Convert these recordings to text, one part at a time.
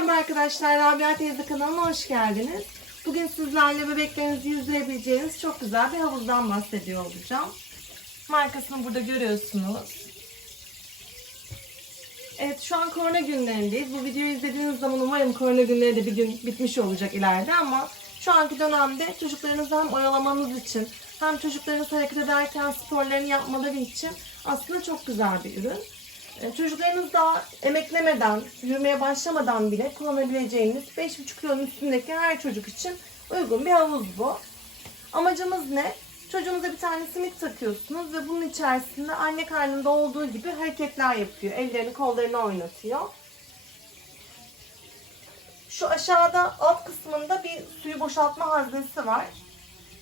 Merhaba arkadaşlar, Rabia teyze kanalına hoş geldiniz. Bugün sizlerle bebeklerinizi yüzdürebileceğiniz çok güzel bir havuzdan bahsediyor olacağım. Markasını burada görüyorsunuz. Evet şu an korona günlerindeyiz. Bu videoyu izlediğiniz zaman umarım korona günleri de bir gün bitmiş olacak ileride ama şu anki dönemde çocuklarınızı hem oyalamanız için hem çocuklarınız hareket ederken sporlarını yapmaları için aslında çok güzel bir ürün. E, Çocuklarınız daha emeklemeden, yürümeye başlamadan bile kullanabileceğiniz 5,5 kilonun üstündeki her çocuk için uygun bir havuz bu. Amacımız ne? Çocuğunuza bir tane simit takıyorsunuz ve bunun içerisinde anne karnında olduğu gibi hareketler yapıyor. Ellerini kollarını oynatıyor. Şu aşağıda alt kısmında bir suyu boşaltma haznesi var.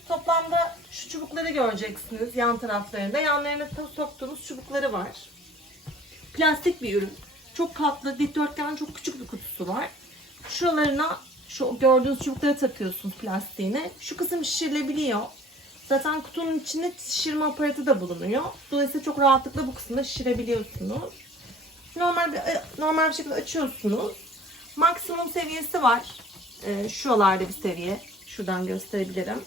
Toplamda şu çubukları göreceksiniz yan taraflarında. Yanlarına soktuğumuz çubukları var. Plastik bir ürün. Çok katlı, dikdörtgen çok küçük bir kutusu var. Şuralarına şu gördüğünüz çubukları takıyorsunuz plastiğine. Şu kısım şişirilebiliyor. Zaten kutunun içinde şişirme aparatı da bulunuyor. Dolayısıyla çok rahatlıkla bu kısımda şişirebiliyorsunuz. Normal bir, normal bir şekilde açıyorsunuz. Maksimum seviyesi var. Ee, şuralarda bir seviye. Şuradan gösterebilirim.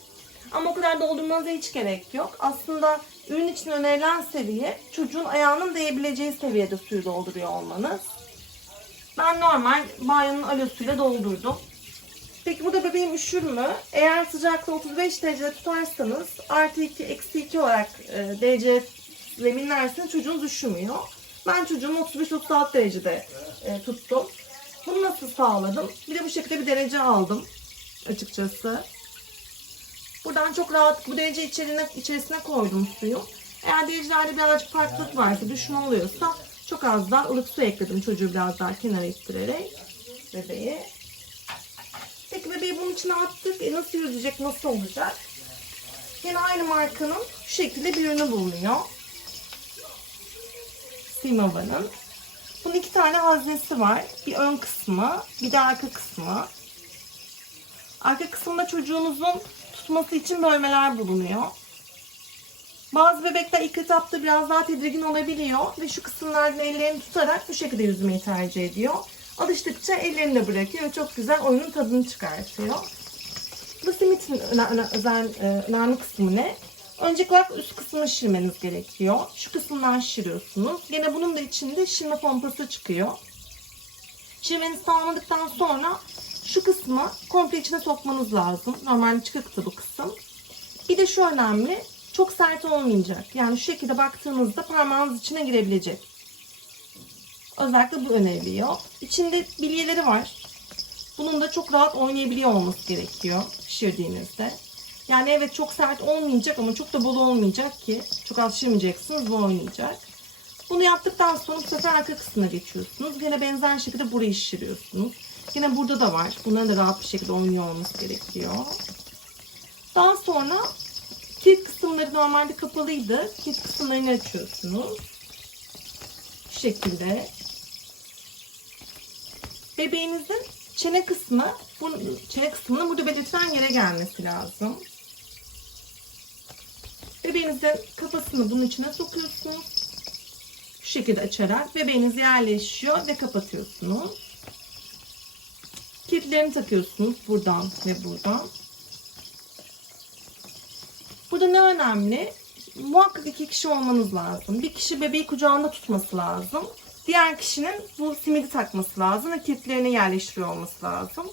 Ama o kadar doldurmanıza hiç gerek yok. Aslında ürün için önerilen seviye çocuğun ayağının değebileceği seviyede suyu dolduruyor olmanız. Ben normal banyonun alo suyuyla doldurdum. Peki burada bebeğim üşür mü? Eğer sıcaklığı 35 derecede tutarsanız artı 2 eksi 2 olarak e, derece zeminlerseniz çocuğunuz üşümüyor. Ben çocuğumu 35-36 derecede e, tuttum. Bunu nasıl sağladım? Bir de bu şekilde bir derece aldım açıkçası. Buradan çok rahat bu derece içerine, içerisine koydum suyu. Eğer derecelerde birazcık farklılık varsa, düşme oluyorsa çok az daha ılık su ekledim çocuğu biraz daha kenara ittirerek bebeği. Peki bebeği bunun içine attık. E nasıl yüzecek, nasıl olacak? Yine aynı markanın şu şekilde bir ürünü bulunuyor. Simova'nın. Bunun iki tane haznesi var. Bir ön kısmı, bir de arka kısmı. Arka kısımda çocuğunuzun tutması için bölmeler bulunuyor. Bazı bebekler ilk etapta biraz daha tedirgin olabiliyor ve şu kısımlardan ellerini tutarak bu şekilde yüzmeyi tercih ediyor. Alıştıkça ellerini de bırakıyor ve çok güzel oyunun tadını çıkartıyor. Bu simitin özel, e, önemli kısmı ne? Öncelikli olarak üst kısmını şişirmeniz gerekiyor. Şu kısımdan şişiriyorsunuz. Yine bunun da içinde şişirme pompası çıkıyor. Şişirmenizi tamamladıktan sonra şu kısmı komple içine sokmanız lazım. Normalde çıkıktı bu kısım. Bir de şu önemli. Çok sert olmayacak. Yani şu şekilde baktığınızda parmağınız içine girebilecek. Özellikle bu öneriliyor. İçinde bilyeleri var. Bunun da çok rahat oynayabiliyor olması gerekiyor pişirdiğinizde. Yani evet çok sert olmayacak ama çok da bol olmayacak ki çok az şişirmeyeceksiniz bu oynayacak. Bunu yaptıktan sonra bu sefer arka kısmına geçiyorsunuz. Yine benzer şekilde burayı şişiriyorsunuz. Yine burada da var. Bunların da rahat bir şekilde oynuyor olması gerekiyor. Daha sonra kilit kısımları normalde kapalıydı. Kilit kısımlarını açıyorsunuz. Şu şekilde. Bebeğinizin çene kısmı, bu çene kısmının burada belirtilen yere gelmesi lazım. Bebeğinizin kafasını bunun içine sokuyorsunuz. Şu şekilde açarak bebeğiniz yerleşiyor ve kapatıyorsunuz. Kilitlerini takıyorsunuz buradan ve buradan. Burada ne önemli? Muhakkak iki kişi olmanız lazım. Bir kişi bebeği kucağında tutması lazım. Diğer kişinin bu simidi takması lazım ve yerleştiriyor olması lazım.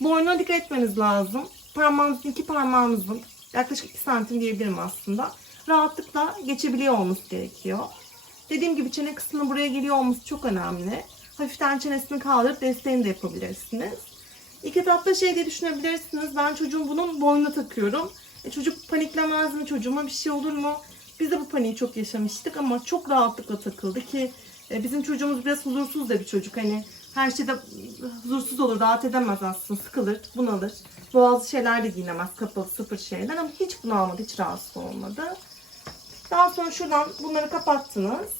Boynuna dikkat etmeniz lazım. Parmağınızın iki parmağınızın yaklaşık 2 santim diyebilirim aslında. Rahatlıkla geçebiliyor olması gerekiyor. Dediğim gibi çene kısmının buraya geliyor olması çok önemli. Hafiften çenesini kaldırıp desteğini de yapabilirsiniz. İlk etapta şey diye düşünebilirsiniz. Ben çocuğum bunun boynuna takıyorum. E, çocuk paniklemez mi? Çocuğuma bir şey olur mu? Biz de bu paniği çok yaşamıştık ama çok rahatlıkla takıldı ki e, bizim çocuğumuz biraz huzursuz da bir çocuk. Hani her şeyde huzursuz olur, rahat edemez aslında. Sıkılır, bunalır. Bazı şeyler de giyinemez, kapalı, sıfır şeyler ama hiç bunalmadı, hiç rahatsız olmadı. Daha sonra şuradan bunları kapattınız.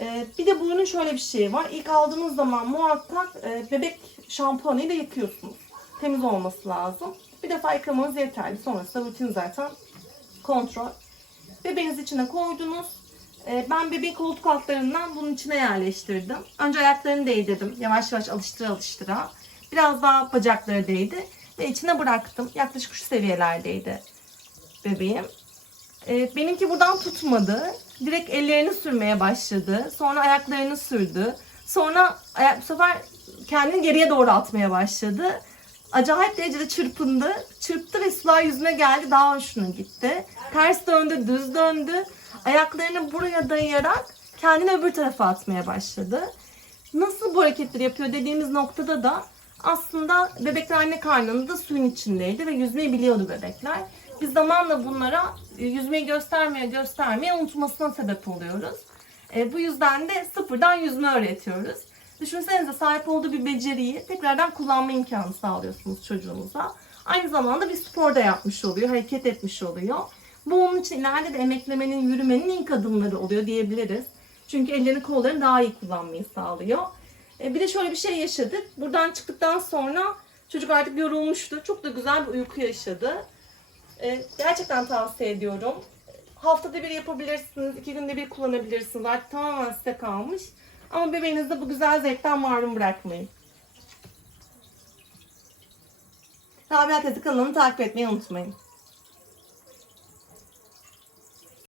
Ee, bir de bunun şöyle bir şey var. İlk aldığınız zaman muhakkak e, bebek şampuanıyla yıkıyorsunuz. Temiz olması lazım. Bir defa yıkamanız yeterli. Sonrasında rutin zaten kontrol. Bebeğinizi içine koydunuz. Ee, ben bebeğin koltuk altlarından bunun içine yerleştirdim. Önce ayaklarını değdirdim. Yavaş yavaş alıştıra alıştıra. Biraz daha bacakları değdi. Ve içine bıraktım. Yaklaşık şu seviyelerdeydi bebeğim. Ee, benimki buradan tutmadı. Direkt ellerini sürmeye başladı. Sonra ayaklarını sürdü. Sonra bu sefer kendini geriye doğru atmaya başladı. Acayip derecede çırpındı. Çırptı ve sular yüzüne geldi. Daha hoşuna gitti. Ters döndü, düz döndü. Ayaklarını buraya dayayarak kendini öbür tarafa atmaya başladı. Nasıl bu hareketleri yapıyor dediğimiz noktada da aslında bebekler anne karnında suyun içindeydi ve yüzmeyi biliyordu bebekler. Biz zamanla bunlara e, yüzmeyi göstermeye göstermeye unutmasına sebep oluyoruz. E, bu yüzden de sıfırdan yüzme öğretiyoruz. Düşünsenize sahip olduğu bir beceriyi tekrardan kullanma imkanı sağlıyorsunuz çocuğunuza. Aynı zamanda bir spor da yapmış oluyor, hareket etmiş oluyor. Bu onun için ileride de emeklemenin, yürümenin ilk adımları oluyor diyebiliriz. Çünkü ellerini kollarını daha iyi kullanmayı sağlıyor. E, bir de şöyle bir şey yaşadık. Buradan çıktıktan sonra çocuk artık yorulmuştu. Çok da güzel bir uyku yaşadı. E, gerçekten tavsiye ediyorum. Haftada bir yapabilirsiniz, iki günde bir kullanabilirsiniz. Artık tamamen size kalmış. Ama bebeğinizi de bu güzel zevkten mahrum bırakmayın. Rabia Teyze kanalını takip etmeyi unutmayın.